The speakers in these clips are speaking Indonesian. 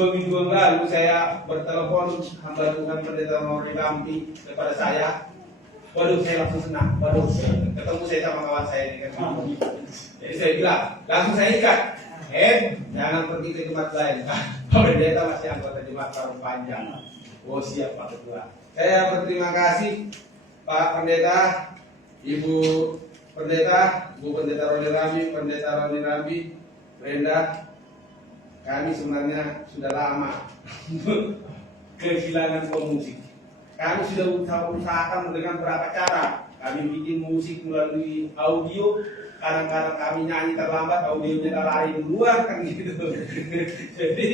2 minggu yang lalu saya bertelepon hamba Tuhan Pendeta Nori Lampi kepada saya. Waduh, saya langsung senang. Waduh, ketemu saya sama kawan saya ini kan. Jadi saya bilang, langsung saya ikat. Jangan pergi ke jemaat lain. Pak Pendeta masih anggota jemaat Parung Panjang. Oh siap Pak Ketua. Saya berterima kasih Pak Pendeta, Ibu Pendeta, Bu Pendeta Roni Rambi, Brenda. Kami sebenarnya sudah lama kehilangan pemusik. Kami sudah usahakan dengan berapa cara. Kami bikin musik melalui audio. Kadang-kadang kami nyanyi terlambat, audionya lari keluar kan gitu. Jadi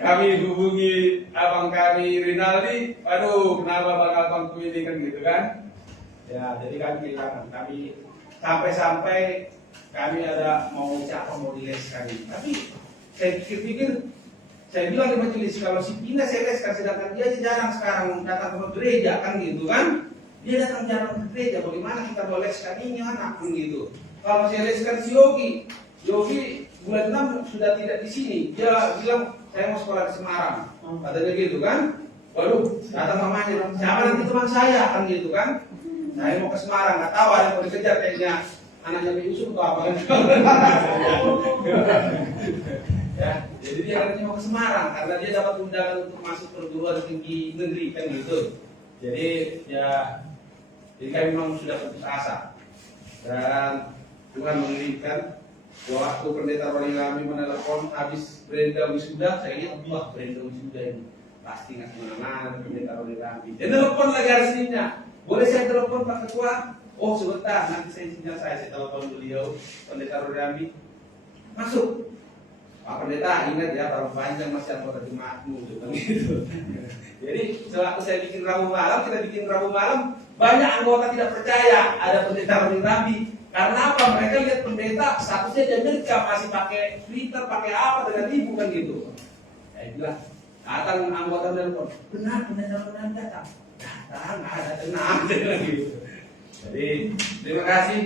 kami hubungi abang kami Rinaldi. Aduh, kenapa bang abangku ini kan gitu kan? Ya, jadi kami kehilangan. Kami sampai kami ada mau siapa mau dileskan ini. Tapi saya pikir saya bilang di majelis, kalau si Pina saya leskan, sedangkan dia jarang sekarang datang ke gereja kan gitu kan. Dia datang jarang ke gereja, bagaimana kita mau leskan ini anak kan gitu. Kalau saya leskan si Yogi bulan 6 sudah tidak di sini. Dia bilang saya mau sekolah di Semarang. Katanya gitu kan. Waduh, datang mamanya, siapa nanti teman saya kan gitu kan. Saya mau ke Semarang, nggak tahu ada yang mau dikejar kayaknya anaknya Pak Yusuf atau apa kan. Ya, jadi dia katanya mau ke Semarang karena dia dapat undangan untuk masuk perguruan tinggi negeri kan gitu. Jadi kami memang sudah putus asa dan Tuhan mengirimkan waktu Pendeta Roni Lambi menelepon habis Brenda wisuda. Saya lihat wah Brenda wisuda ini pasti nggak kemana-mana Pendeta Roni Lambi. Dia telepon lagi hari Seninnya, boleh saya telepon Pak Ketua? Oh sebentar, nanti saya telepon beliau Pendeta Roni Lambi. Masuk. Pak Pendeta ingat ya, Parung Panjang masih anggota jemaatmu gitu. Jadi sewaktu saya bikin Rabu malam, banyak anggota tidak percaya ada Pendeta Roni Lambi. Karena apa? Mereka lihat pendeta statusnya di Amerika, masih pakai Twitter, pakai apa dengan ibu kan gitu. Saya bilang, datang anggota telepon, benar Pendeta Roni Lambi datang, ada tenang gitu. Jadi terima kasih.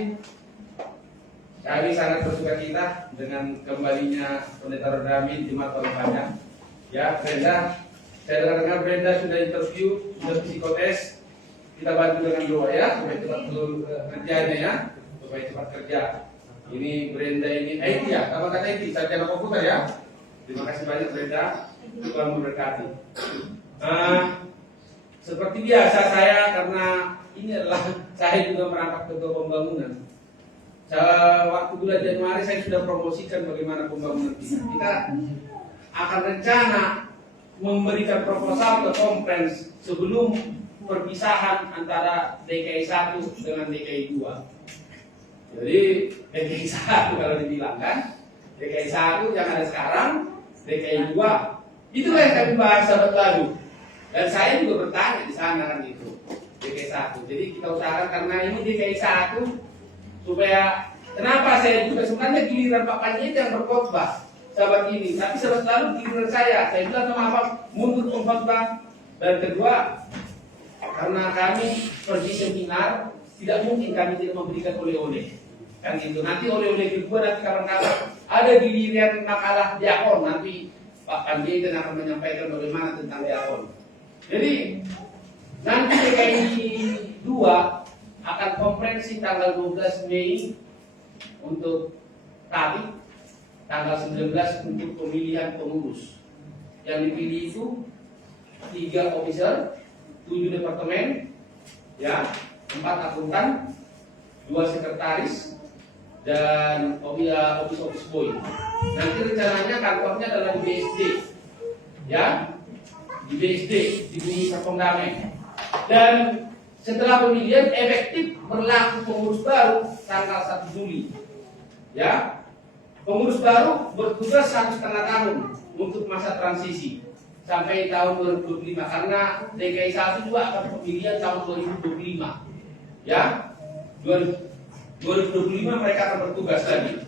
Kami sangat bersuka cita dengan kembalinya Pendeta Roni Lambi di Jemaat Parung Panjang. Ya, Brenda, saya dengar Brenda sudah interview, sudah psikotes. Kita bantu dengan doa ya, supaya cepat kerjanya ya, supaya cepat kerja. Ini Brenda ini, IT ya, apa kata IT, sarjana komputer ya. Terima kasih banyak Brenda, Tuhan memberkati. Seperti biasa saya, karena ini adalah saya juga merangkap ketua pembangunan. Waktu bulan Januari saya sudah promosikan bagaimana pembangunan kita akan rencana memberikan proposal ke Konferensi sebelum perpisahan antara DKI 1 dengan DKI 2. Jadi DKI 1 kalau dibilang kan, DKI 1 yang ada sekarang, DKI 2 itulah yang kami bahas sahabat lalu. Dan saya juga bertanya di sana kan gitu, DKI 1. Jadi kita usahakan karena ini DKI 1 supaya kenapa saya juga sebenarnya giliran Pak Panji yang berkhotbah sahabat ini, tapi sahabat lalu giliran saya bilang sama Abang mundur pengkhotbah. Dan kedua, karena kami pergi seminar, tidak mungkin kami tidak memberikan oleh-oleh kan gitu. Nanti oleh-oleh kedua nanti kawan-kawan ada giliran makalah diakon, nanti Pak Panji akan menyampaikan bagaimana tentang diakon. Jadi nanti DKI 2 akan konferensi tanggal 12 Mei untuk Tarik, tanggal 19 untuk pemilihan pengurus. Yang dipilih itu 3 officer, 7 departemen, ya, 4 akuntan, 2 sekretaris, dan office boy. Nanti rencananya kantornya adalah di BSD, ya, di BSD di Bumi Serpong Damai. Dan setelah pemilihan efektif berlaku pengurus baru tanggal 1 Juli. Ya, pengurus baru bertugas 1,5 tahun untuk masa transisi sampai tahun 2025 karena DKI 1 juga akan pemilihan tahun 2025. Ya, 2025 mereka akan bertugas lagi.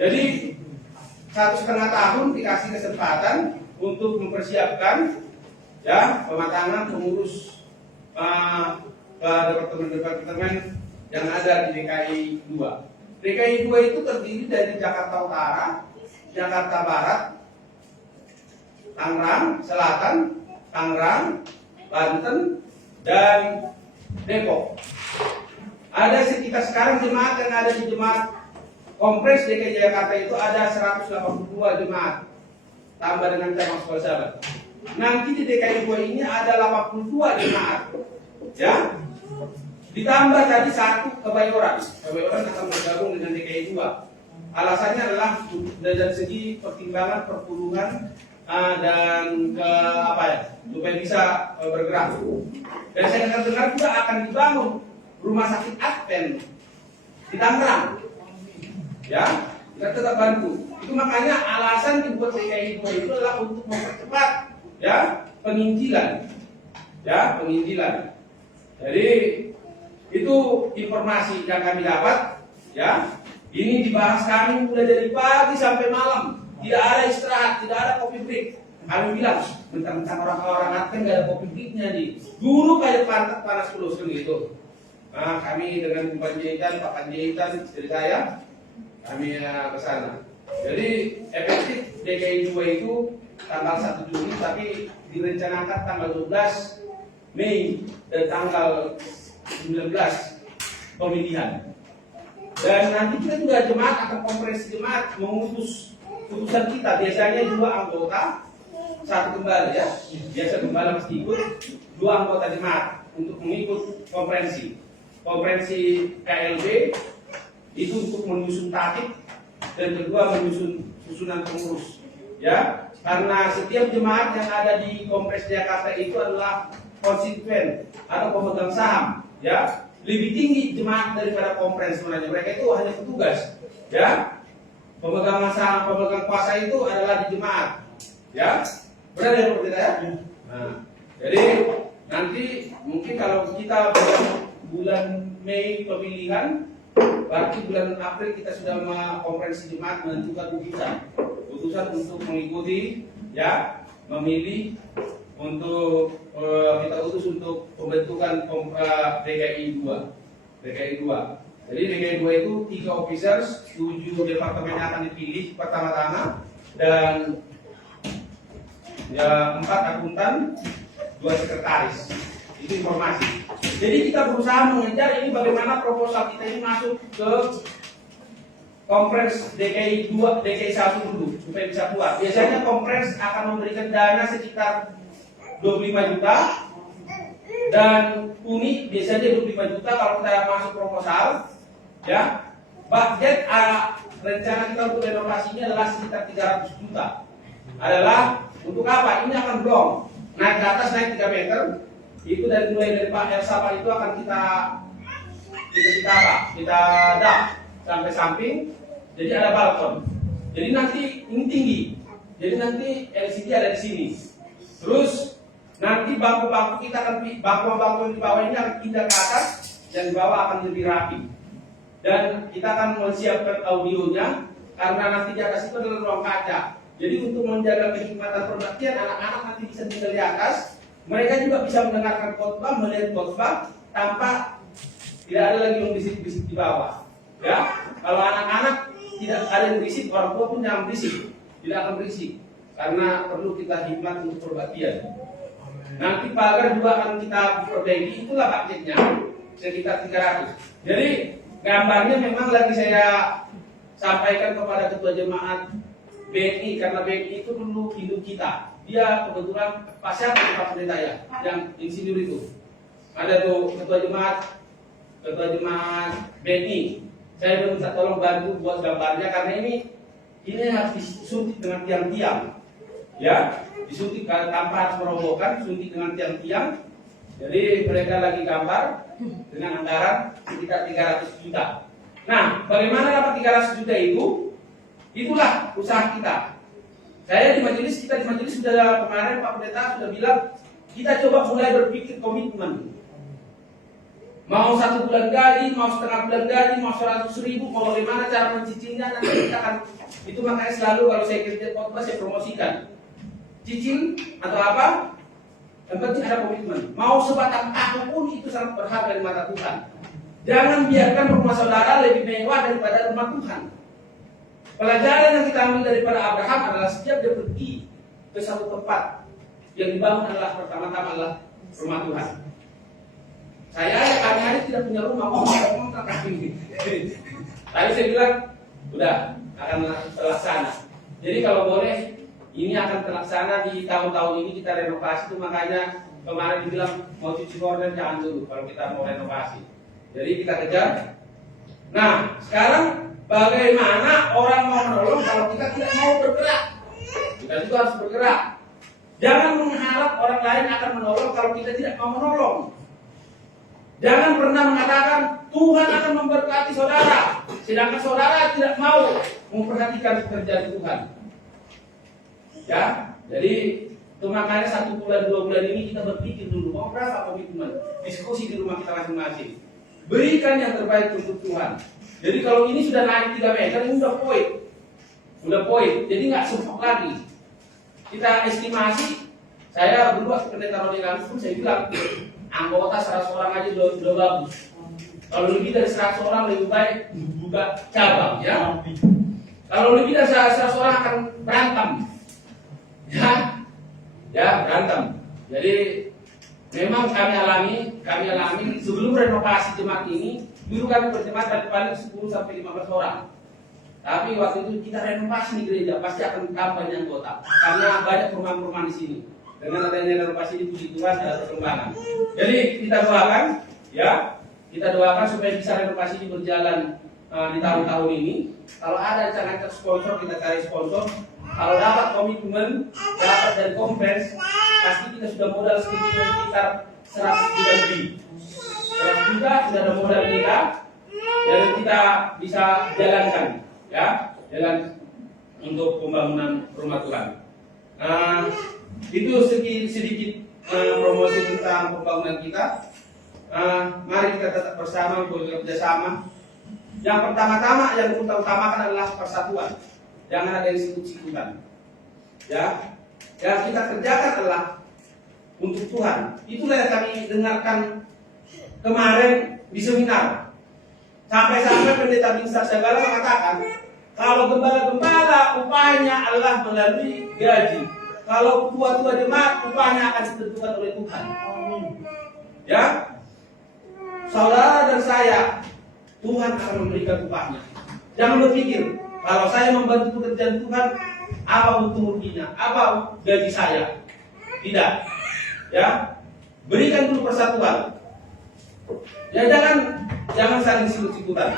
Jadi 1,5 tahun dikasih kesempatan untuk mempersiapkan ya pematangan pengurus departemen-departemen yang ada di DKI 2. DKI 2 itu terdiri dari Jakarta Utara, Jakarta Barat, Tangerang Selatan, Tangerang, Banten, dan Depok. Ada sekitar sekarang jemaat yang ada di jemaat Kompres DKI Jakarta itu ada 182 jemaat, tambah dengan cabang sekolah sahabat. Nanti di DKI 2 ini ada 82 jemaat, ya. Ditambah tadi satu Kebayoran. Kebayoran akan bergabung dengan DKI 2. Alasannya adalah dari segi pertimbangan perpuluhan dan ke apa ya, supaya bisa bergerak. Dan saya akan dengar juga akan dibangun rumah sakit Advent di Tangerang. Ya, kita tetap bantu. Itu makanya alasan dibuat DKI 2 itu adalah untuk mempercepat ya penginjilan. Ya, penginjilan. Jadi itu informasi yang kami dapat, ya. Ini dibahas kami mulai dari pagi sampai malam. Tidak ada istirahat, tidak ada coffee break. Kami bilang, mentang-mentang orang-orang Advent nggak ada coffee breaknya nih. Dulu kayak panas terus kan gitu. Nah, kami dengan Pak Panjaitan, istri saya, kami ke sana. Jadi efektif DKI 2 itu tanggal 1 Juni, tapi direncanakan tanggal 12 Mei dan tanggal 19 pemilihan. Dan nanti kita juga jemaat akan konferensi jemaat mengutus putusan kita. Biasanya 2 anggota, 1 gembala ya. Biasa gembala mesti ikut, 2 anggota jemaat untuk mengikut konferensi. Konferensi KLB itu untuk menyusun tatib dan kedua menyusun susunan pengurus. Ya, karena setiap jemaat yang ada di Kompres Jakarta itu adalah konstituen atau pemegang saham. Ya, lebih tinggi jemaat daripada kompres sebenarnya. Mereka itu hanya petugas, ya. Pemegang saham, pemegang kuasa itu adalah di jemaat, ya. Benar ya Pak ya? Nah, jadi nanti mungkin kalau kita bulan Mei pemilihan, berarti bulan April kita sudah konferensi jemaat menentukan putusan untuk mengikuti, ya, memilih untuk kita utus untuk pembentukan DKI 2. DKI 2. Jadi DKI 2 itu 3 officers, 7 departemen yang akan dipilih pertama-tama dan ya 4 akuntan, 2 sekretaris. Itu informasi. Jadi kita berusaha mengejar ini bagaimana proposal kita ini masuk ke Kompres DKI 2, DKI 1 dulu supaya bisa keluar. Biasanya Kompres akan memberikan dana sekitar 25 juta dan UNI biasanya 25 juta kalau kita masuk proposal, ya. Budget rencana kita untuk renovasinya adalah sekitar 300 juta. Adalah untuk apa? Ini akan blong naik ke atas, naik 3 meter. Itu dari mulai dari Pak Elsapa itu akan kita dak sampai samping. Jadi ada balkon. Jadi nanti ini tinggi. Jadi nanti LCD ada di sini. Terus nanti bangku-bangku kita akan bangku-bangku di bawah ini akan pindah ke atas dan di bawah akan lebih rapi. Dan kita akan menyiapkan audionya karena nanti di atas itu adalah ruang kaca. Jadi untuk menjaga kenikmatan perbaktian, anak-anak nanti bisa tinggal di atas. Mereka juga bisa mendengarkan khotbah, melihat khotbah tanpa tidak ada lagi yang bisik-bisik di bawah. Ya, kalau anak-anak tidak ada yang berisik, orang tua pun jangan berisik, tidak akan berisik karena perlu kita hikmat untuk perbaktian. Nanti pagar juga akan kita perbaiki, itulah budgetnya sekitar 300. Jadi gambarnya memang lagi saya sampaikan kepada ketua jemaat BNI karena BNI itu dulu induk kita. Dia kebetulan Pak siapa Pak Pendeta ya, yang insinyur itu. Ada tuh ketua jemaat BNI. Saya minta tolong bantu buat gambarnya karena ini harus disuntik dengan tiang-tiang. Ya, disuntik tanpa harus merobohkan, suntik dengan tiang-tiang. Jadi mereka lagi gambar dengan anggaran sekitar 300 juta. Nah, bagaimana dapat 300 juta itu? Itulah usaha kita. Kita di majelis sudah kemarin Pak Pendeta sudah bilang kita coba mulai berpikir komitmen. Mau 1 bulan gaji, mau setengah bulan gaji, mau 100.000, mau bagaimana cara mencicilnya nanti kita akan itu. Makanya selalu kalau saya kerja khotbah saya promosikan cicil atau apa, yang penting ada komitmen. Mau sebatang tahu pun itu sangat berharga di mata Tuhan. Jangan biarkan rumah saudara lebih mewah daripada rumah Tuhan. Pelajaran yang kita ambil daripada Abraham adalah setiap dia pergi ke satu tempat yang dibangun adalah pertama-tama adalah rumah Tuhan. Kami hari tidak punya rumah, mau kontrak kami. Tadi saya bilang, udah akan terlaksana. Jadi kalau boleh, ini akan terlaksana di tahun-tahun ini kita renovasi. Itu makanya kemarin dibilang mau cuci gorden jangan dulu kalau kita mau renovasi. Jadi kita kejar. Nah, sekarang bagaimana orang mau menolong kalau kita tidak mau bergerak? Kita juga harus bergerak. Jangan mengharap orang lain akan menolong kalau kita tidak mau menolong. Jangan pernah mengatakan Tuhan akan memberkati saudara, sedangkan saudara tidak mau memperhatikan pekerjaan Tuhan. Ya, jadi itu makanya 1 bulan 2 bulan ini kita berpikir dulu mau berapa komitmen, diskusi di rumah kita masing-masing. Berikan yang terbaik untuk Tuhan. Jadi kalau ini sudah naik 3 meter, ini udah poin. Jadi nggak sumpah lagi. Kita estimasi, saya berdua pendeta Rodi langsung saya bilang anggota 100 orang aja udah bagus. Kalau lebih dari 100 orang lebih baik buka cabang, ya. Kalau lebih dari 100 orang akan berantem, ya berantem. Jadi memang kami alami sebelum renovasi jemaat ini, dulu kami berjemaat paling 10 sampai 15 orang. Tapi waktu itu kita renovasi di gereja pasti akan tambahnya anggota karena banyak perumahan-perumahan di sini. Dengan adanya renovasi ini puji Tuhan ada perkembangan. Jadi kita doakan, ya, kita doakan supaya bisa renovasi ini berjalan di tahun-tahun ini. Kalau ada rencana sponsor kita cari sponsor. Kalau dapat komitmen, dapat dari kompres, pasti kita sudah modal sekitar 100 juta lebih. 100 juta sudah ada modal kita, dan kita bisa jalankan, ya, jalan untuk pembangunan rumah Tuhan. Itu sedikit promosi tentang pembangunan kita. Mari kita tetap bersama, bekerja sama. Yang pertama-tama, yang utamakan adalah persatuan. Jangan ada yang sikut-sikutan. Ya, yang kita kerjakan adalah untuk Tuhan. Itulah yang kami dengarkan kemarin di seminar. Sampai-sampai pendeta Binsar Segala mengatakan, kalau gembala-gembala upahnya adalah melalui gaji. Kalau tua-tua jemaat upahnya akan ditentukan oleh Tuhan. Ya, saudara dan saya, Tuhan akan memberikan upahnya. Jangan berpikir kalau saya membantu pekerjaan Tuhan, apa untung ruginya, apa gaji saya. Tidak. Ya, berikan dulu persatuan. Ya, jangan saling sikut-sikutan.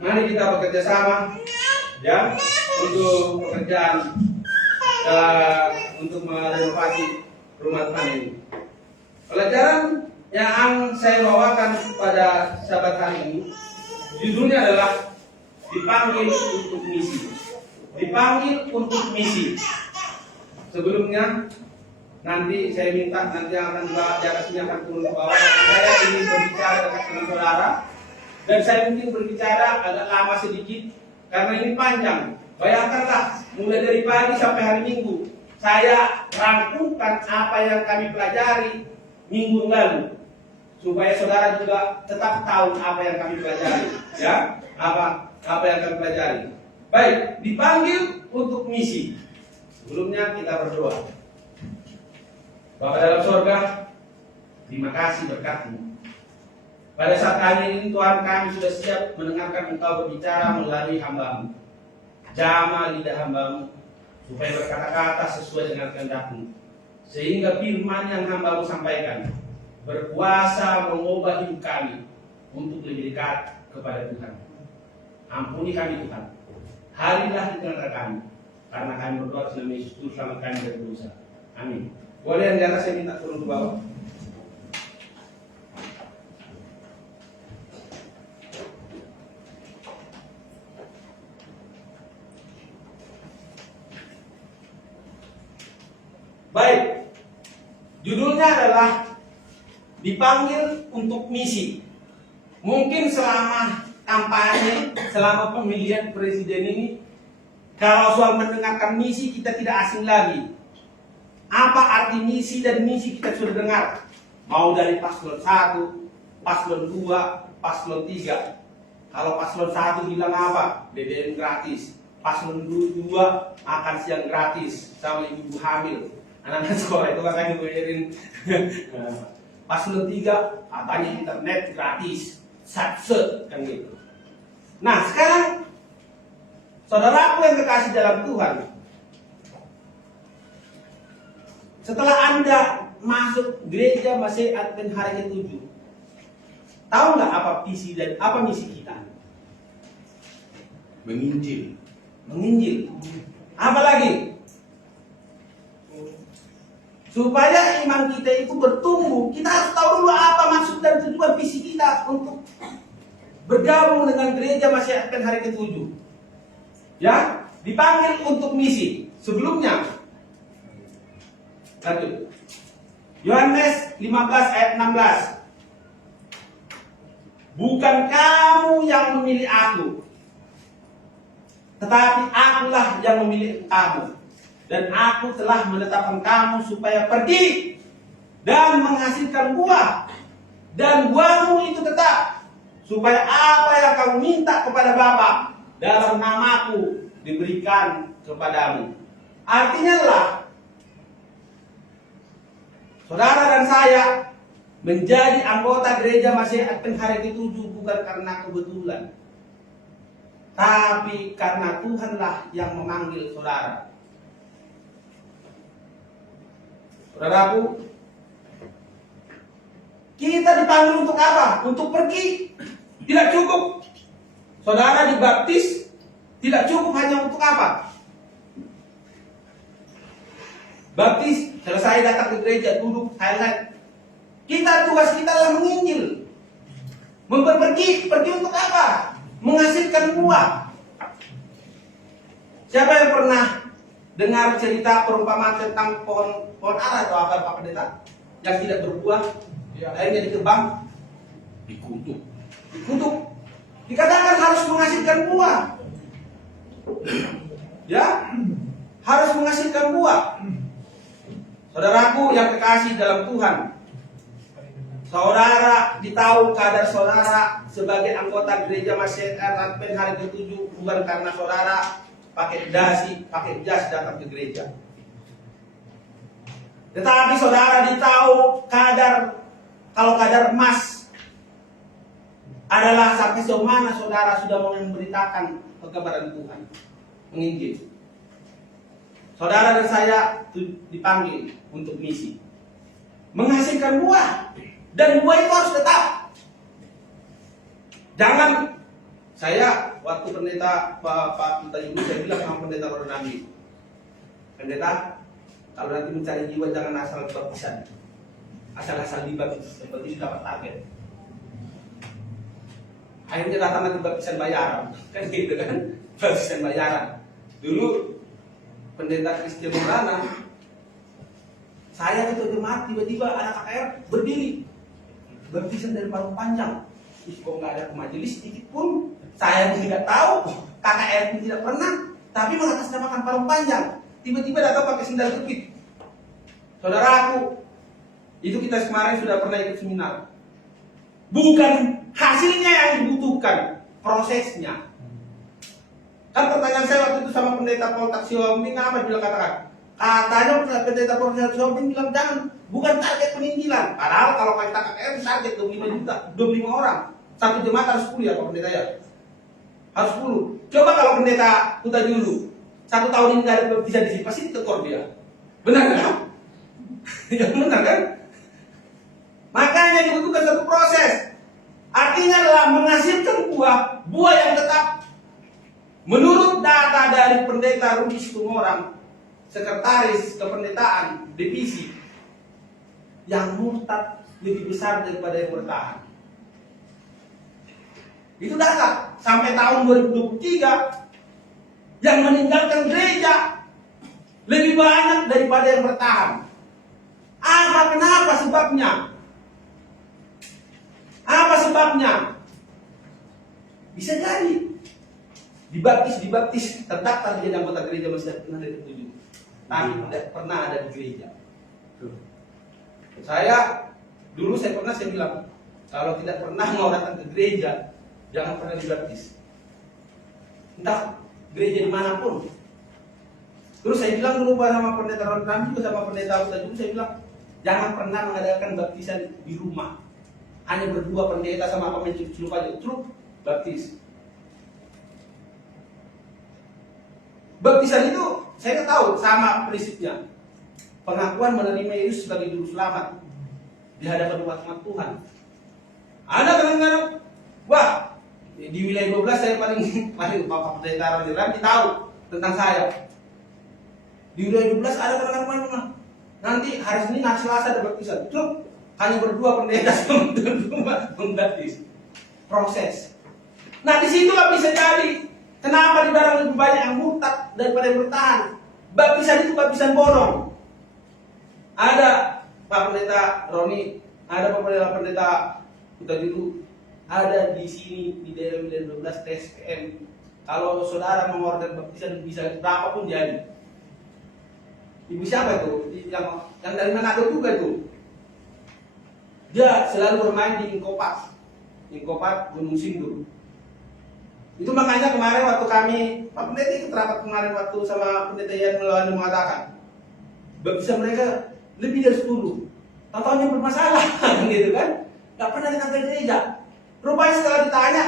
Mari kita bekerja sama, ya, untuk pekerjaan untuk merenovasi rumah Tuhan ini. Pelajaran yang saya bawakan pada sahabat hari ini, judulnya adalah dipanggil untuk misi. Dipanggil untuk misi. Sebelumnya, nanti saya minta nanti yang akan di atas ini akan turun ke bawah. Saya ingin berbicara dengan saudara, dan saya mungkin berbicara agak lama sedikit karena ini panjang. Bayangkanlah, mulai dari pagi sampai hari Minggu, saya rangkumkan apa yang kami pelajari minggu lalu, supaya saudara juga tetap tahu apa yang kami pelajari, ya, apa yang kami pelajari. Baik, dipanggil untuk misi. Sebelumnya kita berdoa. Bapa dalam sorga, terima kasih berkat-Mu. Pada saat hari ini Tuhan, kami sudah siap mendengarkan Engkau berbicara melalui hamba-Mu. Jamah lidah hamba-Mu supaya berkata-kata sesuai dengan kehendak-Mu, sehingga firman yang hamba-Mu sampaikan berkuasa mengubah hidup kami untuk lebih dekat kepada Tuhan. Ampuni kami Tuhan, harilah di tengah kami, karena kami berdoa dalam nama Yesus, selamat kami dari dosa. Amin. Boleh yang di atas saya minta turun ke bawah. Baik, judulnya adalah dipanggil untuk misi. Mungkin selama kampanye, selama pemilihan presiden ini, kalau soal mendengarkan misi kita tidak asing lagi. Apa arti misi dan misi kita sudah dengar. Mau dari paslon 1, paslon 2, paslon 3. Kalau paslon 1 bilang apa? BBM gratis. paslon 2 makan siang gratis sama ibu hamil, anak-anak sekolah itu makanya bayarin. Paslon 3 katanya internet gratis, satset kan gitu. Nah sekarang saudaraku yang kekasih dalam Tuhan, setelah Anda masuk gereja masih Advent hari ke-7, tahu nggak apa visi dan apa misi kita? Menginjil. Menginjil. Apa lagi? Supaya iman kita itu bertumbuh, kita harus tahu dulu apa maksud dan tujuan visi kita untuk bergabung dengan gereja masih Advent hari ke-7. Ya, dipanggil untuk misi. Sebelumnya, lanjut. Yohanes 15 ayat 16. Bukan kamu yang memilih aku, tetapi akulah yang memilih kamu. Dan aku telah menetapkan kamu supaya pergi dan menghasilkan buah. Dan buahmu itu tetap, supaya apa yang kamu minta kepada Bapa dalam namaku diberikan kepadamu. Artinya adalah saudara dan saya menjadi anggota gereja masih Advent hari ke-7 bukan karena kebetulan, tapi karena Tuhanlah yang memanggil saudara. Saudaraku, kita dipanggil untuk apa? Untuk pergi. Tidak cukup saudara dibaptis, tidak cukup hanya untuk apa? Baptis, selesai datang ke gereja, duduk, highlight. Kita, tugas kita adalah menginjil. Pergi untuk apa? Menghasilkan buah. Siapa yang pernah dengar cerita perumpamaan tentang pohon ara atau apa Pak Pendeta? Yang tidak berbuah, akhirnya ditebang, Dikutuk. Dikatakan harus menghasilkan buah. Ya, harus menghasilkan buah. Saudaraku yang kekasih dalam Tuhan, saudara ditahu kadar saudara sebagai anggota gereja masih Advent hari ke-7 bukan karena saudara pakai dasi, pakai jas datang ke gereja. Tetapi saudara ditahu kalau kadar emas adalah sampai sejauh mana saudara sudah mau memberitakan kebenaran Tuhan, menginjil. Saudara dan saya dipanggil untuk misi, menghasilkan buah, dan buah itu harus tetap. Jangan, saya waktu pendeta Pak Tadi saya bilang sama pendeta Rodnami, pendeta, kalau nanti mencari jiwa jangan asal baptisan, asal-asal dibaptis, seperti itu dapat target. Akhirnya datang nanti baptisan bayaran, kan gitu kan, baptisan bayaran. Dulu pendeta Christian Morana, saya itu jemaat tiba-tiba anak KKR berdiri, baptisan dari Parung Panjang. Kok nggak ada majelis sedikit pun, saya tidak tahu, KKR pun tidak pernah, tapi mengatasnamakan Parung Panjang. Tiba-tiba datang pakai sendal jepit. Saudaraku, itu kita kemarin sudah pernah ikut seminar. Bukan hasilnya yang dibutuhkan, prosesnya. Kan pertanyaan saya waktu itu sama pendeta Paul Taksioming, apa dia katakan? Katanya pendeta Paul Taksioming bilang jangan, bukan target peninjilan. Padahal kalau kita KKR target 25 juta, 25 orang. Satu jemaat harus 10 ya Pak Pendeta ya? Harus 10. Coba kalau pendeta Kuta dulu 1 tahun ini nggak ada bisa disini, pasti ditekor dia. Benar kan? Ya benar kan? Makanya dibutuhkan satu proses. Artinya adalah menghasilkan buah yang tetap. Menurut data dari pendeta Rudi Situmorang, sekretaris kependetaan divisi, yang murtad lebih besar daripada yang bertahan. Itu data sampai tahun 2023 yang meninggalkan gereja lebih banyak daripada yang bertahan. Kenapa sebabnya? Apa sebabnya? Bisa jadi dibaptis terdaftar jadi anggota gereja masih pernah dari 7, tapi tidak pernah ada di gereja. Saya bilang kalau tidak pernah mau datang ke gereja jangan pernah dibaptis. Entah gereja dimanapun. Terus saya bilang dulu sama pendeta Ron juga sama pendeta Ustaz juga, saya bilang jangan pernah mengadakan baptisan di rumah. Hanya berdua pendeta sama apa mencuci aja, truk baptis. Baptisan itu saya tahu sama prinsipnya. Pengakuan menerima Yesus sebagai juru selamat di hadapan umat Tuhan. Ada kadang-kadang, wah di wilayah 12 saya paling Bapak Pendeta Ron tahu tentang saya. Di wilayah 12 ada kadang-kadang nanti hari Senin, hari Selasa ada baptisan. Truk hanya berdua pendeta sama rumah membaptis. Proses. Nah disitulah bisa jadi kenapa di barang lebih banyak yang murtad daripada yang bertahan. Baptisan itu baptisan bodong. Ada Pak Pendeta Roni, ada Pak Pendeta kita dulu, ada di sini di daerah wilayah 12 TSPM. Kalau saudara mau order baptisan bisa berapapun jadi. Ibu siapa itu? Yang dari Manado juga itu. Dia selalu bermain di Ingkopat Gunung Sindur. Itu makanya kemarin waktu kami, Pak Pendeta ikut rapat kemarin waktu sama Pendeta Yan Melawani mengatakan baptisan mereka lebih dari 10. Tahu-tahunya bermasalah gitu kan? Gak pernah datang ke gereja. Rupanya setelah ditanya,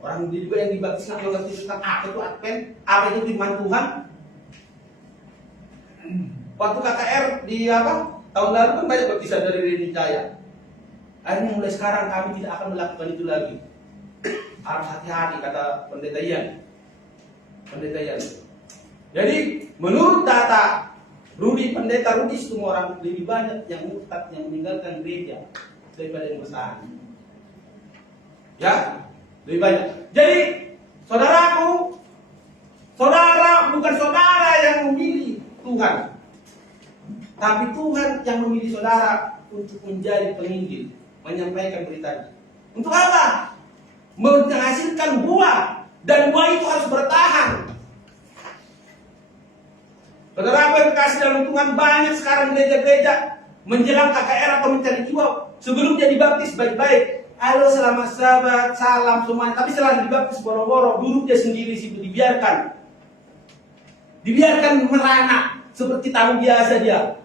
orang juga yang dibaptis nggak mengerti tentang apa itu Advent, apa itu firman Tuhan. Waktu KKR di tahun lalu kan banyak baptisan dari Reni Jaya. Akhirnya mulai sekarang kami tidak akan melakukan itu lagi. Harus hati-hati kata Pendeta Yan. Jadi menurut data Pendeta Rudi semua orang lebih banyak yang murtad yang meninggalkan gereja daripada yang bertahan. Ya, lebih banyak. Jadi saudaraku, saudara bukan saudara yang memilih Tuhan, tapi Tuhan yang memilih saudara untuk menjadi penginjil, menyampaikan beritanya. Untuk apa? Menghasilkan buah, dan buah itu harus bertahan. Saudara apa yang kasih dalam Tuhan, banyak sekarang gereja-gereja menjelang KKR atau mencari jiwa sebelum jadi baptis baik-baik. Halo selamat sahabat, salam semuanya. Tapi setelah dibaptis boro-boro, duduk dia sendiri situ, dibiarkan merana seperti tamu biasa dia.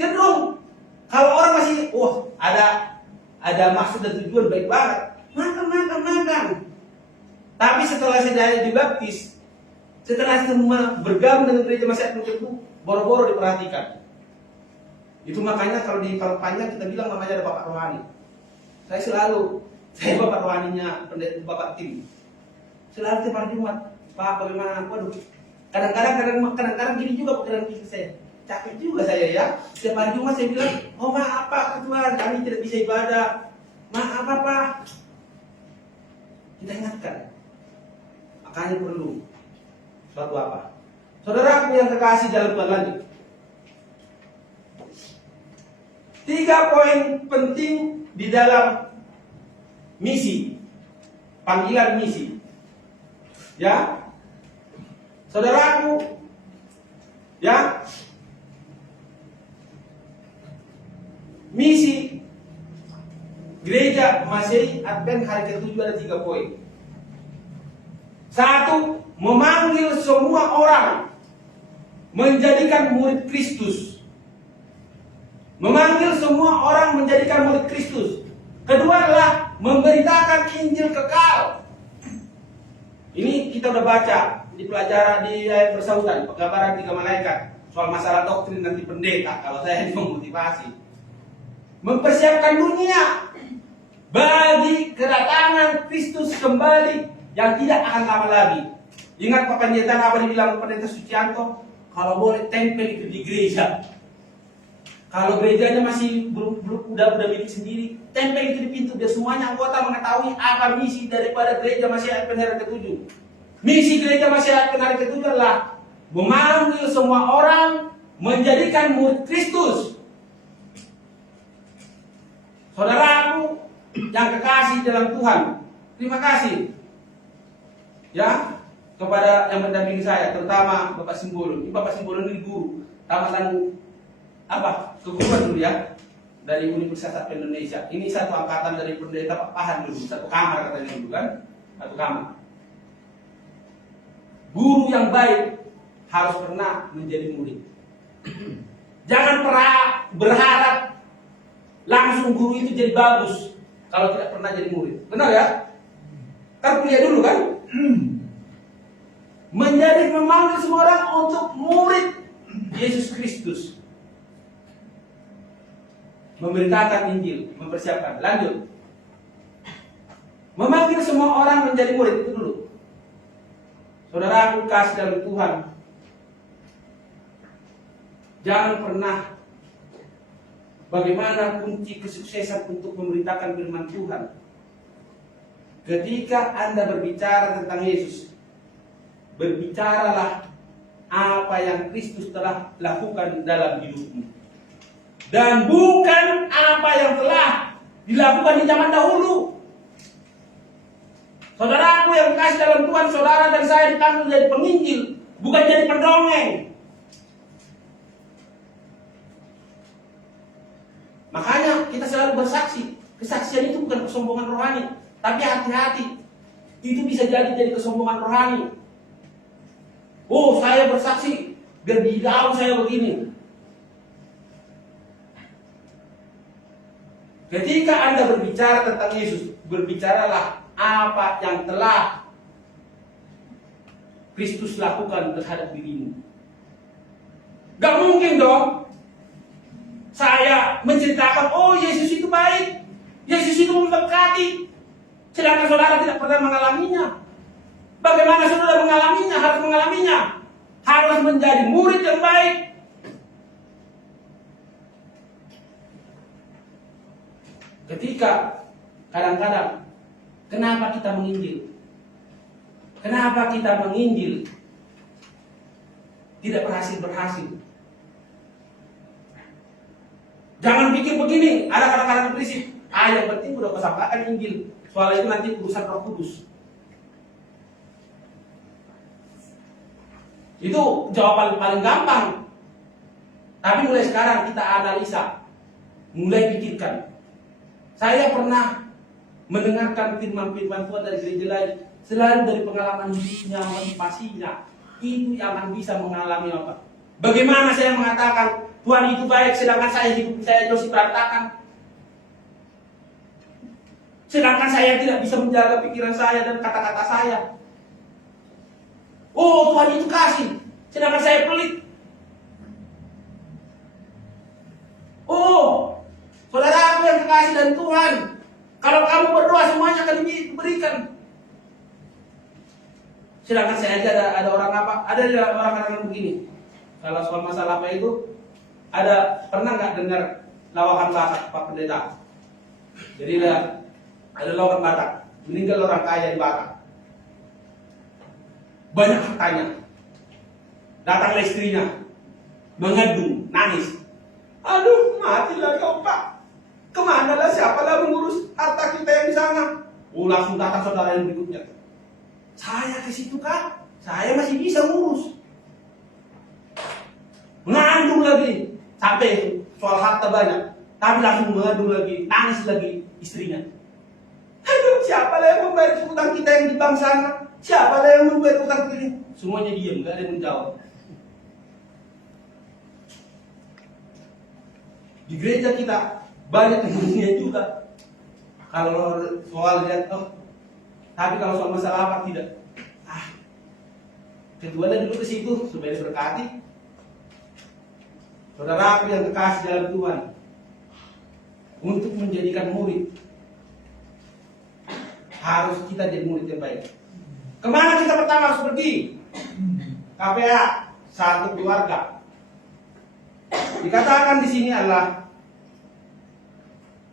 Cenderung kalau orang masih ada maksud dan tujuan baik banget, makan. Tapi setelah saya dibaptis, setelah semua bergabung dengan gereja masyarakat itu, boro-boro diperhatikan. Itu makanya kalau di kampanye kita bilang namanya ada Bapak Rohani. Saya Bapak Rohaninya Bapak Tim. Selalu tiap hari Jumat, Pak bagaimana? Waduh, kadang-kadang gini juga pikiran saya. Capek juga saya ya. Setiap hari Jumat saya bilang, oh maaf Pak Tuhan, kami tidak bisa ibadah. Maaf Pak. Kita ingatkan. Makanya perlu suatu apa? Saudaraku yang terkasih dalam Tuhan, lanjut. 3 poin penting di dalam misi, panggilan misi. Ya, saudaraku, ya, misi gereja Masehi Advent hari ke-7 ada 3 poin. 1, memanggil semua orang menjadikan murid Kristus. Memanggil semua orang menjadikan murid Kristus. Kedua adalah memberitakan Injil kekal. Ini kita udah baca di pelajaran di ayat bersautan, penggambaran 3 malaikat soal masalah doktrin nanti pendeta. Kalau saya memotivasi, mempersiapkan dunia bagi kedatangan Kristus kembali yang tidak akan lama lagi. Ingat Pak Pendeta apa dibilang Pendeta Sucianto? Kalau boleh tempel itu di gereja. Kalau gerejanya masih belum udah milik sendiri, tempel itu di pintu biar semuanya anggota mengetahui apa misi daripada gereja Masehi Advent hari ke-7. Misi gereja Masehi Advent hari ke-7 adalah memanggil semua orang menjadikan murid Kristus. Saudaraku yang kekasih dalam Tuhan, terima kasih ya kepada yang mendampingi saya, terutama Bapak Simbolon. Ini Bapak Simbolon ini guru tamatan keguruan dulu ya dari Universitas Advent Indonesia. Ini satu angkatan dari pendeta Pak Pahan dulu, satu kamar katanya dulu kan, satu kamar. Guru yang baik harus pernah menjadi murid. Jangan pernah berharap langsung guru itu jadi bagus kalau tidak pernah jadi murid. Benar ya? Kan kuliah dulu kan? Menjadi memanggil semua orang untuk murid Yesus Kristus. Memberitakan Injil, mempersiapkan. Lanjut. Memanggil semua orang menjadi murid itu dulu. Saudaraku kasih dalam Tuhan, jangan pernah bagaimana kunci kesuksesan untuk memberitakan firman Tuhan. Ketika Anda berbicara tentang Yesus, berbicaralah apa yang Kristus telah lakukan dalam hidupmu. Dan bukan apa yang telah dilakukan di zaman dahulu. Saudaraku yang kasih dalam Tuhan, saudara dan saya dipanggil jadi penginjil, bukan jadi pendongeng. Makanya kita selalu bersaksi. Kesaksian itu bukan kesombongan rohani, tapi hati-hati. Itu bisa jadi kesombongan rohani. Oh, saya bersaksi, biar ditahu saya begini. Ketika Anda berbicara tentang Yesus, berbicaralah apa yang telah Kristus lakukan terhadap dirimu. Gak mungkin dong saya menceritakan, oh Yesus itu baik, Yesus itu memberkati, sedangkan saudara tidak pernah mengalaminya. Bagaimana saudara mengalaminya? Harus mengalaminya. Harus menjadi murid yang baik. Ketika kadang-kadang, kenapa kita menginjil? Kenapa kita menginjil tidak berhasil? Jangan pikir begini, ada kadang-kadang prinsip. Yang penting udah kau sampaikan Injil. Soal itu nanti urusan Roh Kudus. Itu jawaban paling gampang. Tapi mulai sekarang kita analisa, mulai pikirkan. Saya pernah mendengarkan firman-firman Tuhan dari gereja lain, selalu dari pengalaman hidupnya, motivasinya. Itu yang akan bisa mengalami apa? Bagaimana saya mengatakan Tuhan itu baik, sedangkan saya hidup saya terus berantakan. Sedangkan saya tidak bisa menjaga pikiran saya dan kata-kata saya. Oh, Tuhan itu kasih, sedangkan saya pelit. Oh, saudara aku yang kekasih dan Tuhan, kalau kamu berdoa semuanya akan diberikan. Sedangkan saya aja ada orang apa? Ada orang begini. Kalau soal masalah apa itu, pernah nggak dengar lawakan Batak Pak Pendeta? Jadi ada lawakan Batak, meninggal orang kaya di Batak. Banyak hartanya. Datanglah istrinya, mengedung, nangis. Aduh, matilah kau Pak. Kemana lah, siapa lah mengurus harta kita yang di sana? Oh, langsung datang saudara yang berikutnya. Saya ke situ Kak, saya masih bisa ngurus. Mengandung lagi, sampai soal harta banyak, tapi langsung mengandung lagi, nangis lagi istrinya. Aduh, siapa lah yang membayar utang kita yang di bank sana? Siapa lah yang membayar utang ini? Semuanya diam, gak ada yang menjawab. Di gereja kita banyak temannya juga. Kalau soal lihat, tapi kalau soal masalah apa tidak. Ketuanya dulu ke situ supaya diberkati. Saudaraku yang kekasih dalam Tuhan, untuk menjadikan murid harus kita jadi murid yang baik. Kemana kita pertama harus pergi? KPA, satu keluarga. Dikatakan di sini adalah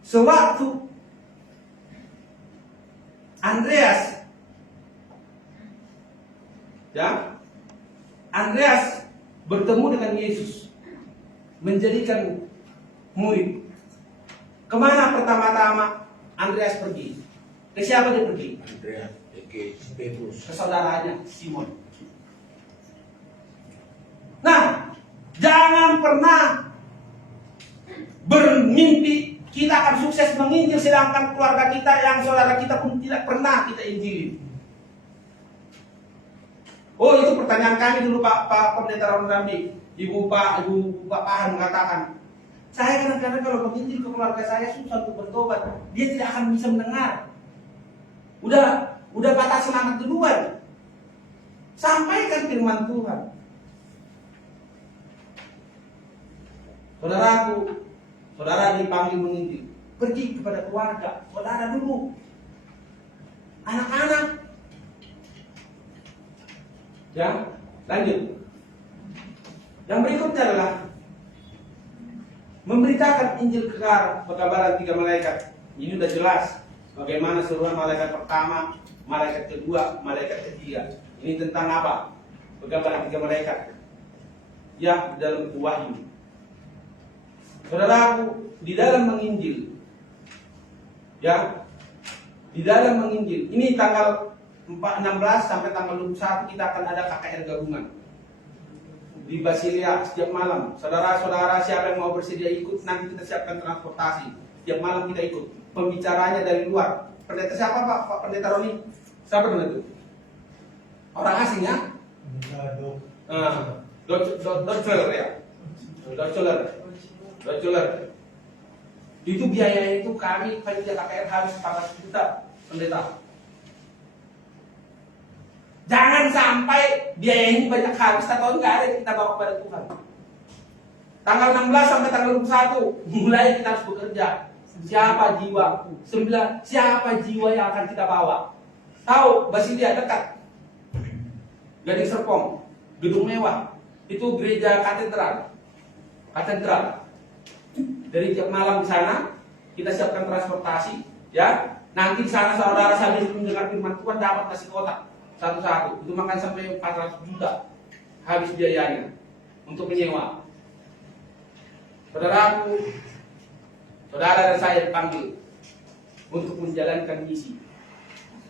sewaktu Andreas bertemu dengan Yesus, menjadikan murid. Kemana pertama-tama Andreas pergi? Ke siapa dia pergi? Andreas, ke Petrus. Ke saudaranya Simon. Nah, jangan pernah bermimpi kita akan sukses menginjil sedangkan keluarga kita yang saudara kita pun tidak pernah kita injili. Oh, itu pertanyaan kami dulu Pak Pendeta Ron Ramli. Ibu Pak Pahan mengatakan, saya kadang-kadang kalau menginjil ke keluarga saya susah untuk bertobat. Dia tidak akan bisa mendengar. Udah patah semangat duluan. Sampaikan firman Tuhan. Saudaraku, saudara dipanggil menginjil. Pergi kepada keluarga, saudara dulu. Anak-anak. Ya, lanjut. Yang berikutnya adalah memberitakan Injil kekal, pekabaran 3 malaikat. Ini udah jelas bagaimana seruan malaikat pertama, malaikat kedua, malaikat ketiga. Ini tentang apa? Pekabaran 3 malaikat. Ya, dalam Wahyu. Saudaraku, di dalam menginjil, ya, di dalam menginjil, ini tanggal 16 sampai tanggal 21 kita akan ada KKR gabungan di Basilia setiap malam. Saudara-saudara siapa yang mau bersedia ikut, nanti kita siapkan transportasi. Setiap malam kita ikut. Pembicaranya dari luar. Pendeta siapa Pak Pendeta Roni? Siapa pendeta itu? Orang asing ya? Doceler ya? Doceler. Itu biaya itu kami panitia KKR harus 400 juta pendeta. Jangan sampai biaya ini banyak habis atau enggak ada yang kita bawa kepada Tuhan. Tanggal 16 sampai tanggal 21 mulai kita harus bekerja. Siapa jiwa? 9. Siapa jiwa yang akan kita bawa? Tahu Basilia dekat. Gading Serpong, gedung mewah. Itu gereja katedral. Dari tiap malam di sana kita siapkan transportasi, ya. Nanti di sana saudara sambil mendengar firman Tuhan dapat nasi kotak satu-satu. Itu makan sampai 400 juta habis biayanya untuk menyewa. Saudaraku, saudara dan saya dipanggil untuk menjalankan misi,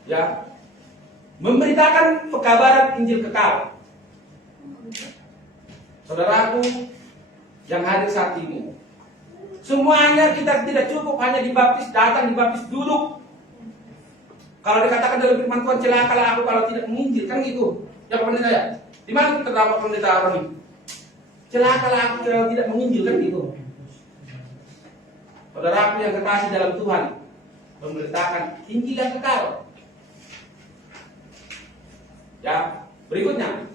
ya, memberitakan pekabaran Injil kekal. Saudaraku yang hadir saat ini, semuanya kita tidak cukup hanya dibaptis, datang dibaptis, duduk. Kalau dikatakan dalam firman Tuhan, celakalah aku kalau tidak menginjil, kan gitu. Ya pendeta ya? Di mana terdapat pendeta Aroni? Celakalah aku kalau tidak menginjil, kan gitu. Saudaraku yang kekasih dalam Tuhan, memberitakan Injil yang kekal. Ya, berikutnya.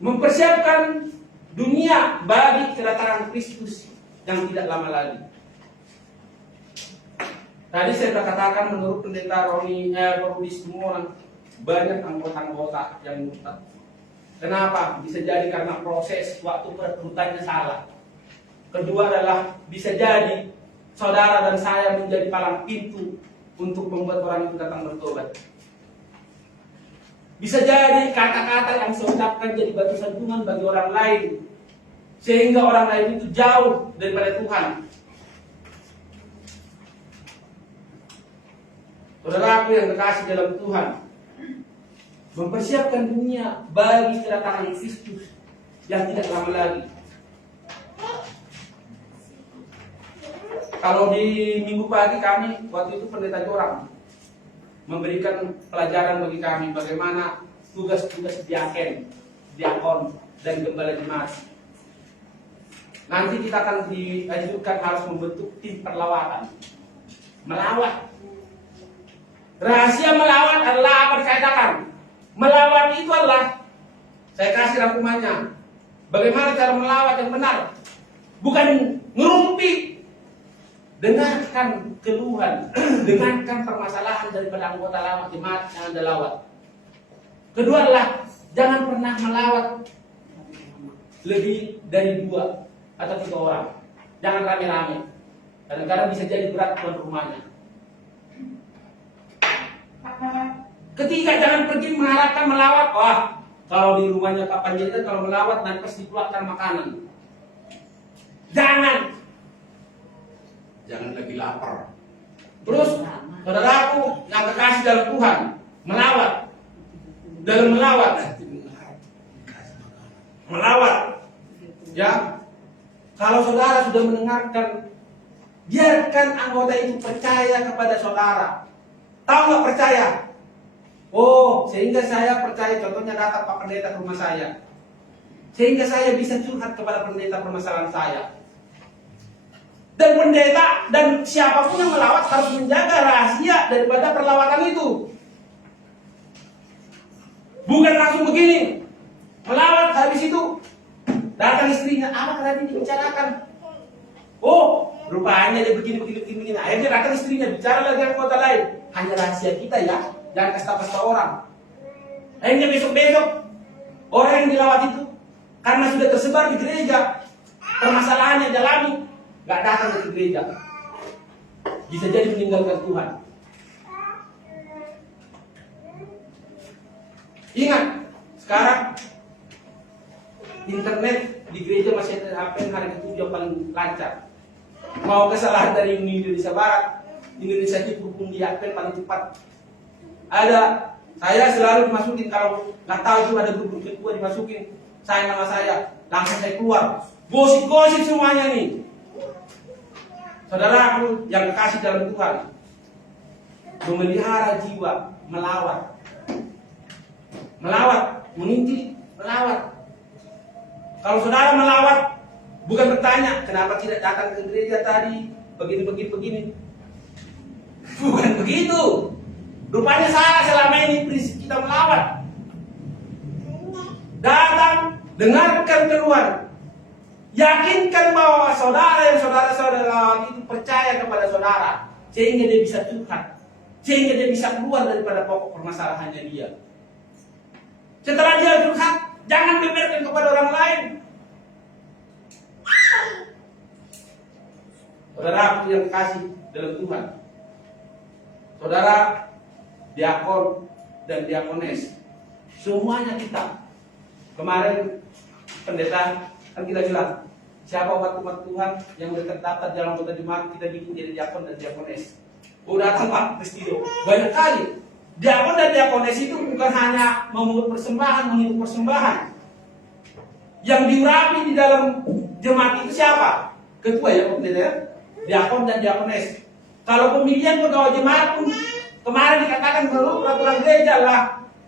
Mempersiapkan dunia bagi kedatangan Kristus yang tidak lama lagi. Tadi saya sudah katakan menurut pendeta Roni semua orang banyak anggota-anggota yang murtad. Kenapa? Bisa jadi karena proses waktu perekrutannya salah. Kedua adalah bisa jadi saudara dan saya menjadi palang pintu untuk membuat orang itu datang bertobat. Bisa jadi kata-kata yang saya ucapkan jadi batu sandungan bagi orang lain, sehingga orang lain itu jauh daripada Tuhan. Saudaraku yang kekasih dalam Tuhan, mempersiapkan dunia bagi kedatangan Kristus yang tidak lama lagi. Kalau di minggu pagi kami, waktu itu pendeta Joram memberikan pelajaran bagi kami bagaimana tugas-tugas diakon dan gembala jemaat. Nanti kita akan dianjurkan harus membentuk tim perlawatan, melawat. Rahasia melawat adalah apa dikatakan? Melawat itu adalah, saya kasih rangkumannya, bagaimana cara melawat yang benar. Bukan ngerumpi. Dengarkan keluhan, dengarkan permasalahan daripada anggota lama jemaat yang Anda lawat. Kedua adalah, jangan pernah melawat lebih dari 2 atau 3 orang. Jangan rame-rame. Kadang-kadang bisa jadi berat tuan rumahnya. Ketiga, jangan pergi mengharapkan melawat. Wah, kalau di rumahnya Pak Panjaitan kalau melawat nanti pasti dikeluarkan makanan. Jangan lagi lapar. Terus, saudaraku yang kekasih dalam Tuhan, melawat. Dalam melawat. Ya, kalau saudara sudah mendengarkan, biarkan anggota itu percaya kepada saudara. Tahu nggak percaya? Oh, sehingga saya percaya, contohnya datang Pak Pendeta ke rumah saya. Sehingga saya bisa curhat kepada pendeta permasalahan saya. Dan pendeta dan siapapun yang melawat harus menjaga rahasia daripada perlawatan itu. Bukan langsung begini, melawat habis itu datang istrinya, apa tadi dibicarakan? Oh, rupanya dia begini. Akhirnya datang istrinya, bicara lagi dengan kota lain. Hanya rahasia kita ya, jangan kasih tahu orang. Akhirnya besok-besok orang yang dilawat itu karena sudah tersebar di gereja, permasalahannya dialami, nggak datang ke gereja. Bisa jadi meninggalkan Tuhan. Ingat, sekarang internet di gereja masih ada HP hari ke-7 yang paling lancar. Mau kesalahan dari Indonesia Barat, Indonesia Timur pun di HP paling cepat. Ada, saya selalu dimasukin kalau nggak tahu itu ada grup kedua dimasukin. Nama saya, langsung saya keluar. Gosip-gosip semuanya nih. Saudaraku yang kekasih dalam Tuhan, memelihara jiwa, melawat, menginti, melawat. Kalau saudara melawat, bukan bertanya kenapa tidak datang ke gereja tadi, begini. Bukan begitu. Rupanya salah selama ini prinsip kita melawat. Datang, dengarkan keluhan. Yakinkan bahwa saudara yang saudara itu percaya kepada saudara, sehingga dia bisa curhat, sehingga dia bisa keluar daripada pokok permasalahannya dia. Setelah dia curhat, jangan beberkan kepada orang lain. Saudara yang kasih dalam Tuhan, saudara diakon dan diakones, semuanya kita. Kemarin pendeta kan kita bilang, siapa umat Tuhan yang terdaftar dalam anggota jemaat kita bikin jadi diakon dan diakones. Oh datang Pak Prestio, banyak kali. Diakon dan diakones itu bukan hanya memungut persembahan, menghitung persembahan. Yang diurapi di dalam jemaat itu siapa? Ketua ya pendeta ya? Diakon dan diakones. Kalau pemilihan pegawai jemaat pun kemarin dikatakan menurut peraturan gereja lah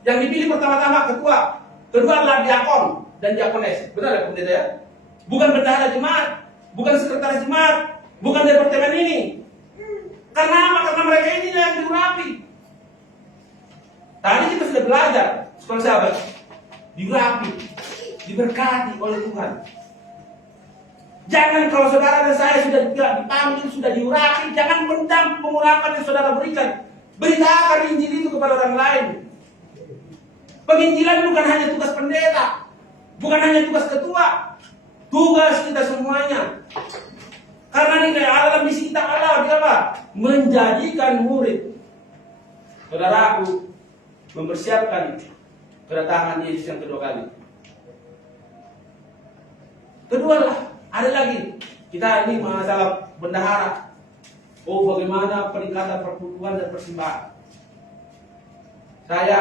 yang dipilih pertama-tama ketua, kedua adalah diakon dan diakones. Benar ya pendeta ya? Bukan bendahara jemaat, bukan sekretaris jemaat, bukan departemen ini. Karena apa? Karena mereka ini yang diurapi. Tadi kita sudah belajar, sekolah sahabat, diurapi, diberkati oleh Tuhan. Jangan kalau saudara dan saya sudah dipanggil, sudah diurapi, jangan pendam pengurapan yang saudara berikan. Beritakan Injil itu kepada orang lain. Penginjilan bukan hanya tugas pendeta, bukan hanya tugas ketua, tugas kita semuanya. Karena ini kayak dalam misi kita Allah, dia apa? Menjadikan murid. Saudaraku, mempersiapkan kedatangan Yesus yang kedua kali. Kedua lah, ada lagi. Kita ini masalah bendahara. Oh, bagaimana peningkatan perpuluhan dan persembahan. Saya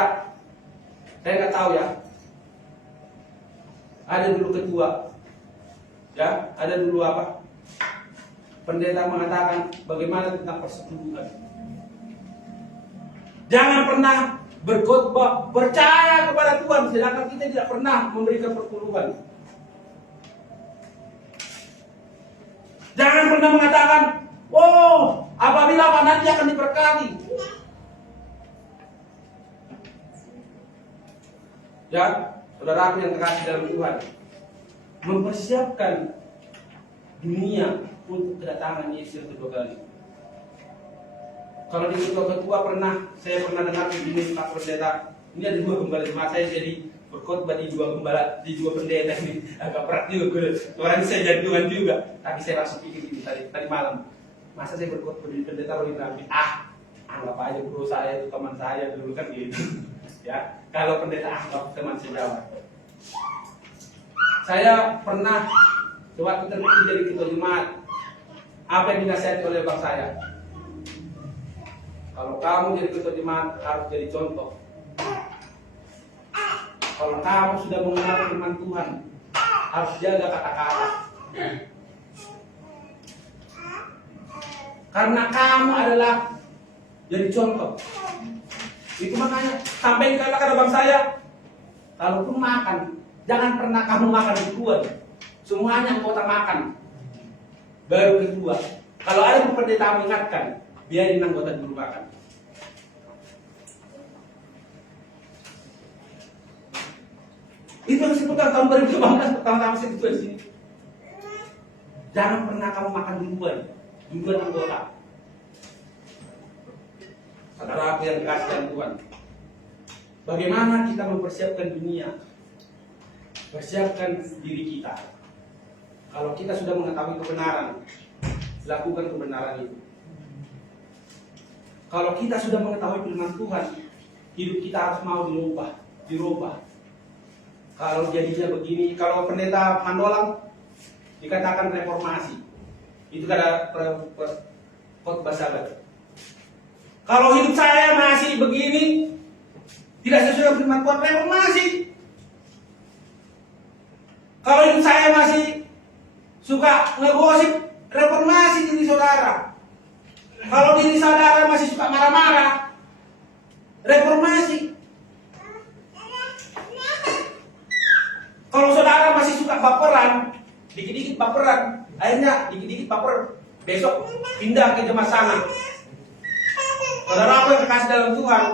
nggak tahu ya. Ada dulu ketua, ya, ada dulu apa? Pendeta mengatakan bagaimana tentang persepuluhan. Jangan pernah berkhotbah percaya kepada Tuhan, sedangkan kita tidak pernah memberikan perpuluhan. Jangan pernah mengatakan, oh, apabila apa nanti akan diberkati. Ya, saudaraku yang terkasih dalam Tuhan, mempersiapkan dunia untuk kedatangan Yesus yang kedua kali. Kalau di ketua saya pernah dengar di Pak Pendeta, ini ada 2 gembala jemaat saya jadi berkhotbah di 2 gembala, di 2 pendeta ini. Agak berat juga, kemarin saya jadi Tuhan juga. Tapi saya langsung pikir ini tadi malam, masa saya berkhotbah di pendeta Roy Nabi? Anggap aja bro saya itu teman saya dulu kan gitu. Ya, kalau pendeta anggap teman sejawat. Saya pernah waktu terpilih jadi ketua jemaat, apa yang dinasihati oleh bang saya? Kalau kamu jadi ketua jemaat harus jadi contoh. Kalau kamu sudah mengenal firman Tuhan, harus jaga kata-kata. Karena kamu adalah jadi contoh. Itu makanya sampai dikatakan abang saya, kalaupun makan, jangan pernah kamu makan duluan. Semuanya anggota makan. Baru kedua, kalau ada pendeta mengingatkan, biarin anggota dulu makan. Itu yang seputar tahun 2018 pertama-tama saya di sini. Jangan pernah kamu makan duluan anggota. Saudara aku yang dikasih dalam Tuhan, bagaimana kita mempersiapkan dunia, persiapkan diri kita. Kalau kita sudah mengetahui kebenaran, lakukan kebenaran itu. Kalau kita sudah mengetahui firman Tuhan, hidup kita harus mau dirubah. Kalau jadinya begini, kalau pendeta Mandolang dikatakan reformasi, itu ada khotbah Sabat. Kalau hidup saya masih begini, tidak sesuai dengan firman Tuhan, reformasi. Kalau hidup saya masih suka ngegosip, reformasi diri saudara. Kalau diri saudara masih suka marah-marah, reformasi. Kalau saudara masih suka baperan, dikit-dikit baperan, akhirnya dikit-dikit baper, besok pindah ke jemaat sana. Saudara aku yang terkasih dalam Tuhan,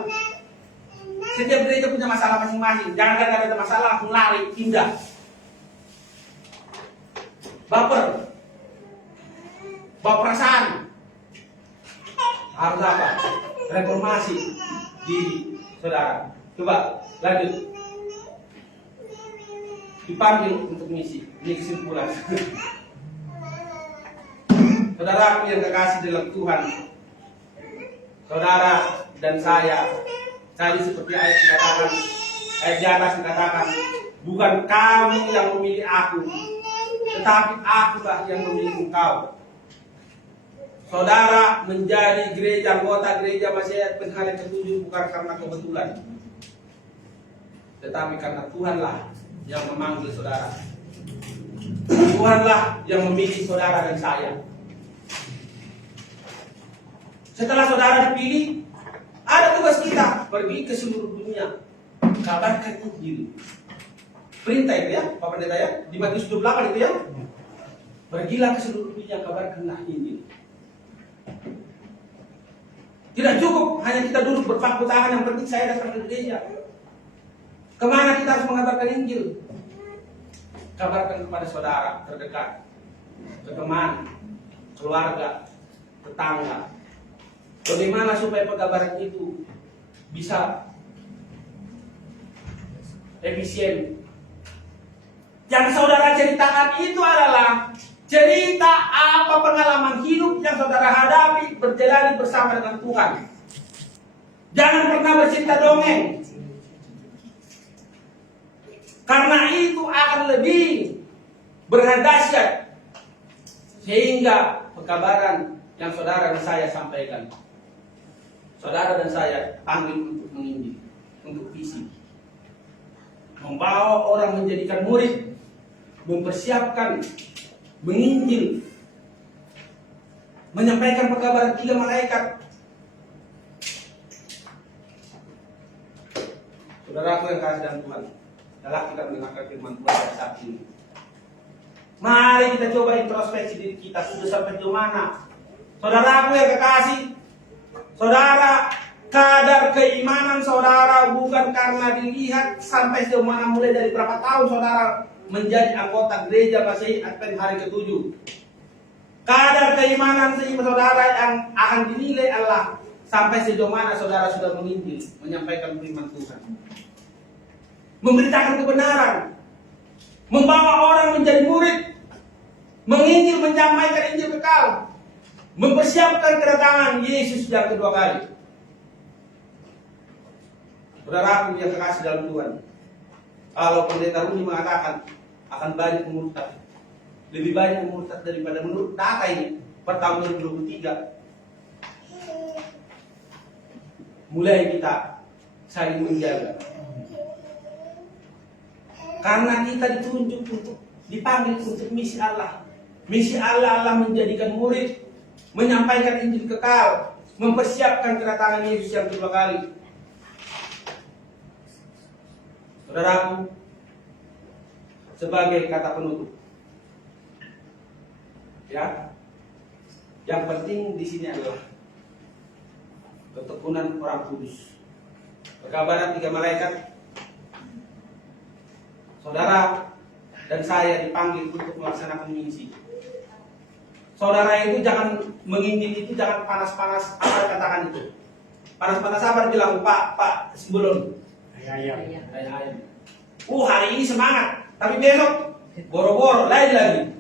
setiap gereja punya masalah masing-masing. Jangan gara-gara ada masalah langsung lari, pindah. Baperasaan. Harus apa? Reformasi diri saudara. Coba lanjut. Dipanggil untuk misi. Ini kesimpulan. Saudara aku yang terkasih dalam Tuhan, saudara dan saya tadi seperti ayat dikatakan, ayat di atas dikatakan, bukan kamu yang memilih aku, tetapi akulah yang memilih engkau. Saudara menjadi gereja, anggota gereja Masehat Penghari ke-7 bukan karena kebetulan, tetapi karena Tuhanlah yang memanggil saudara. Tuhanlah yang memilih saudara dan saya. Setelah saudara dipilih, ada tugas kita pergi ke seluruh dunia, kabarkan Injil. Perintah itu ya, Pak Pendeta ya, di Matius 28 itu ya. Pergilah ke seluruh dunia, kabarkanlah Injil. Tidak cukup hanya kita duduk berpangku tangan, yang penting saya datang ke gereja. Kemana kita harus mengabarkan Injil? Kabarkan kepada saudara terdekat, ke teman, keluarga, tetangga. Bagaimana supaya pengabaran itu bisa efisien? Yang saudara ceritakan itu adalah cerita apa pengalaman hidup yang saudara hadapi berjalan bersama dengan Tuhan. Jangan pernah bercerita dongeng. Karena itu akan lebih berdahsyat sehingga pengkabaran yang saudara dan saya sampaikan, saudara dan saya panggil untuk menginjil, untuk visi, membawa orang menjadikan murid, mempersiapkan menginjil, menyampaikan pengkabaran 3 malaikat. Saudaraku yang kasih dalam Tuhan, dalam kita mendengarkan firman Tuhan pada saat ini, mari kita coba introspeksi diri kita, sudah sampai di mana. Saudaraku yang kekasih, saudara, kadar keimanan saudara bukan karena dilihat sampai sejauh mana, mulai dari berapa tahun saudara menjadi anggota gereja Masehi Advent hari ke-7. Kadar keimanan saudara yang akan dinilai Allah sampai sejauh mana saudara sudah menginjil, menyampaikan firman Tuhan, memberitakan kebenaran, membawa orang menjadi murid, menginjil, menyampaikan Injil kekal, mempersiapkan kedatangan Yesus yang kedua kali. Saudaraku yang terkasih dalam Tuhan, kalau pendeta Runi mengatakan akan banyak murtad, lebih banyak murtad daripada menurut data ini per tahun 2023. Mulai kita saling menjaga, karena kita ditunjuk untuk dipanggil untuk misi Allah. Misi Allah menjadikan murid, menyampaikan Injil kekal, mempersiapkan kedatangan Yesus yang kedua kali. Saudaraku, sebagai kata penutup, ya, yang penting di sini adalah ketekunan orang kudus. Berkabaran 3 malaikat, saudara dan saya dipanggil untuk melaksanakan misi. Saudara itu jangan mengintip itu, jangan panas-panas apa katakan itu. Panas-panas apa bilang Pak sebelum ayam. Hari ini semangat, tapi besok boro-boro lagi.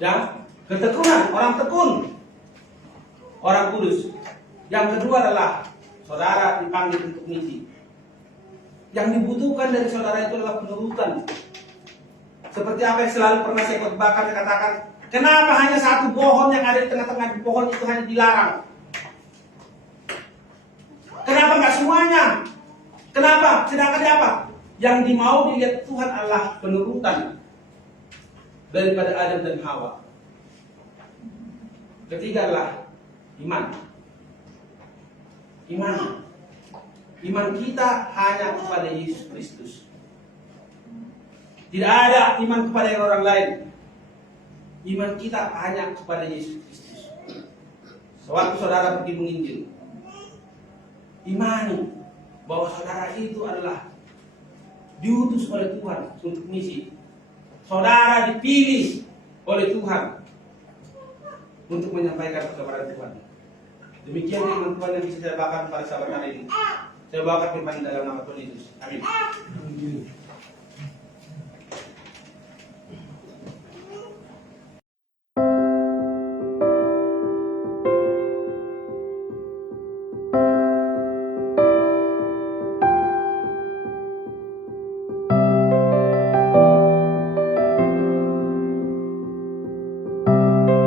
Ya, ketekunan, orang tekun, orang kudus. Yang kedua adalah saudara dipanggil untuk misi. Yang dibutuhkan dari saudara itu adalah penurutan. Seperti apa yang selalu pernah saya khotbahkan, katakan, kenapa hanya satu pohon yang ada di tengah-tengah pohon itu hanya dilarang? Kenapa nggak semuanya? Kenapa? Sedangkan apa? Yang dimau dilihat Tuhan adalah penurutan daripada Adam dan Hawa. Ketiga adalah iman. Iman kita hanya kepada Yesus Kristus. Tidak ada iman kepada yang orang lain. Iman kita hanya kepada Yesus Kristus. Sewaktu saudara pergi menginjil, imani bahwa saudara itu adalah diutus oleh Tuhan untuk misi. Saudara dipilih oleh Tuhan untuk menyampaikan kebenaran Tuhan. Demikian firman Tuhan yang bisa saya bawakan pada sahabat hari ini. Saya bawakan firman dalam nama Tuhan Yesus. Amin.